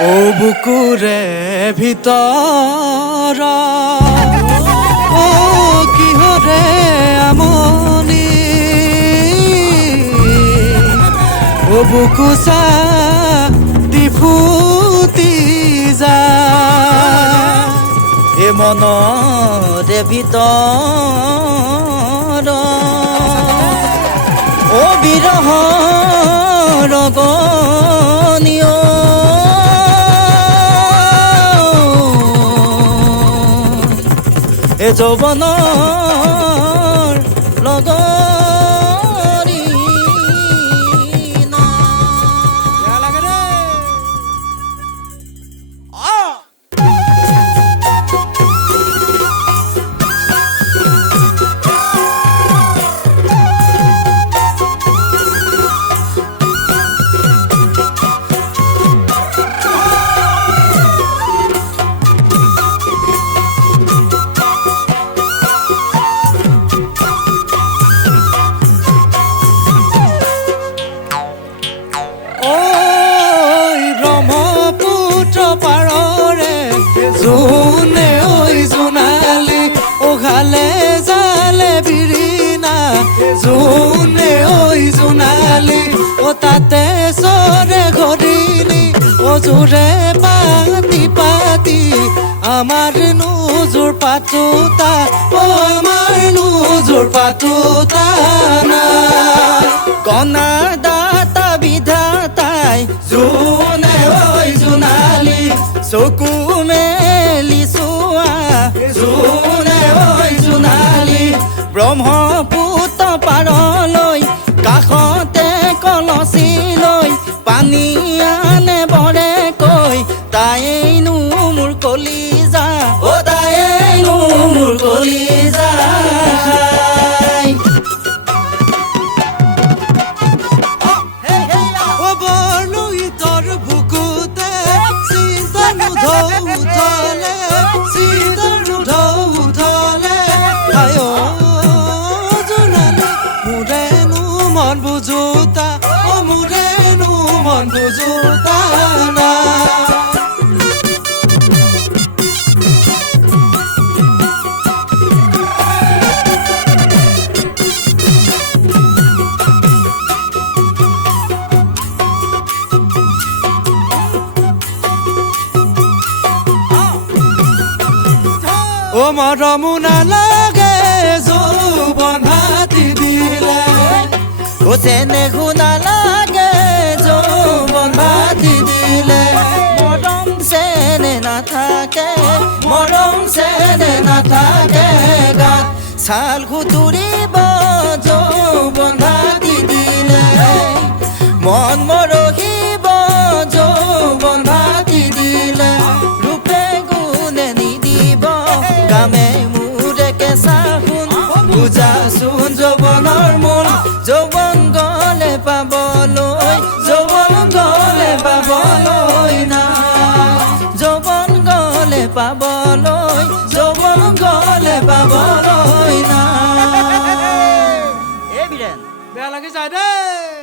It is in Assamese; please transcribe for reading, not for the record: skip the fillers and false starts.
ও বুকুরে ভিতর ও কিহরে আমনি ও বুকুসা দিফুতি যা এ মনরে ভিতর ও বিরহ রগনিও এ যৌবনৰ লগৰী না লাগে ৰে জোনে ওই জোনালি ওঘালে জালে বিৰিণা জোনে ওই জোনালি ও তাতে চৰে ঘৰিণী ও জোৰে পাতি পাতি আমাৰ নোজোৰ পাতোতা ও আমাৰ নোজোৰ পাতোতা না কণাৰ দাতা বিধাতাই জোনে ওই জোনালি চকু মেলি চোৱা জোনে ঐ জোনালি ব্ৰহ্মপুত্ৰ পাৰলৈ কাষতে কলচি লৈ পানী আনে বৰে কৈ তাইনো মোৰ কলিজা অ তাইনো মোৰ কলিজা উঠলে চিতৰ উঠলে আয়ো জোনালি মোৰেনো মন বুজোতা অ মোৰেনো মন বুজোতা না ও মৰমো নালাগে যৌৱন হাতি দিলে ও চেনেহো নালাগে যৌৱন হাতি দিলে মৰম চেনে নাথাকে গাত ছাল খুতুৰিব যৌৱন হাতি দিলে মন মৰহিব যৌৱন হাতি দিলে ৰূপে গুণে নিদিব গামে মোৰে কেঁচা সোণ বুজাচোন যৌৱনৰ মূল যৌৱন গলে পাবলৈ না যৌৱন গলে পাবলৈ না এই বিৰেণ বেয়া লাগি যায় দেই।